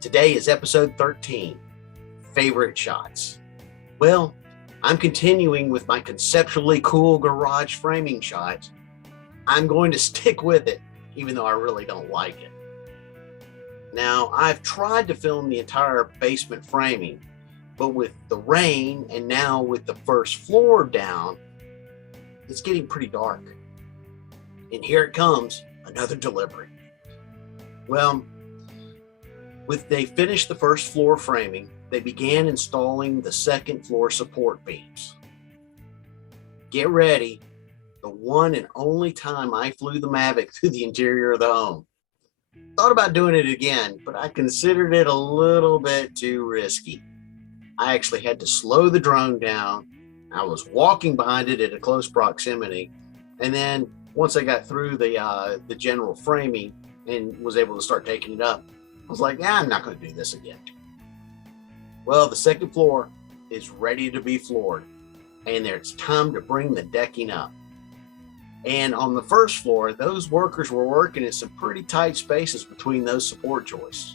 Today is episode 13, Favorite Shots. Well, I'm continuing with my conceptually cool garage framing shots. I'm going to stick with it, even though I really don't like it. Now, I've tried to film the entire basement framing, but with the rain and now with the first floor down, it's getting pretty dark. And here it comes, another delivery. Well, they finished the first floor framing, they began installing the second floor support beams. Get ready, the one and only time I flew the Mavic through the interior of the home. Thought about doing it again, but I considered it a little bit too risky. I actually had to slow the drone down. I was walking behind it at a close proximity, and then once I got through the general framing and was able to start taking it up, I was like, I'm not going to do this again. Well, the second floor is ready to be floored, and it's time to bring the decking up. And on the first floor, those workers were working in some pretty tight spaces between those support joists.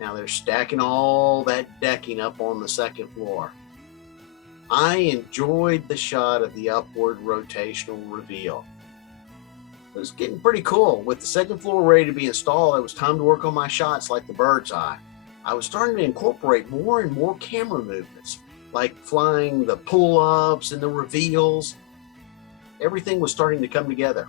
Now they're stacking all that decking up on the second floor. I enjoyed the shot of the upward rotational reveal. It was getting pretty cool. With the second floor ready to be installed, it was time to work on my shots like the bird's eye. I was starting to incorporate more and more camera movements, like flying the pull-ups and the reveals. Everything was starting to come together.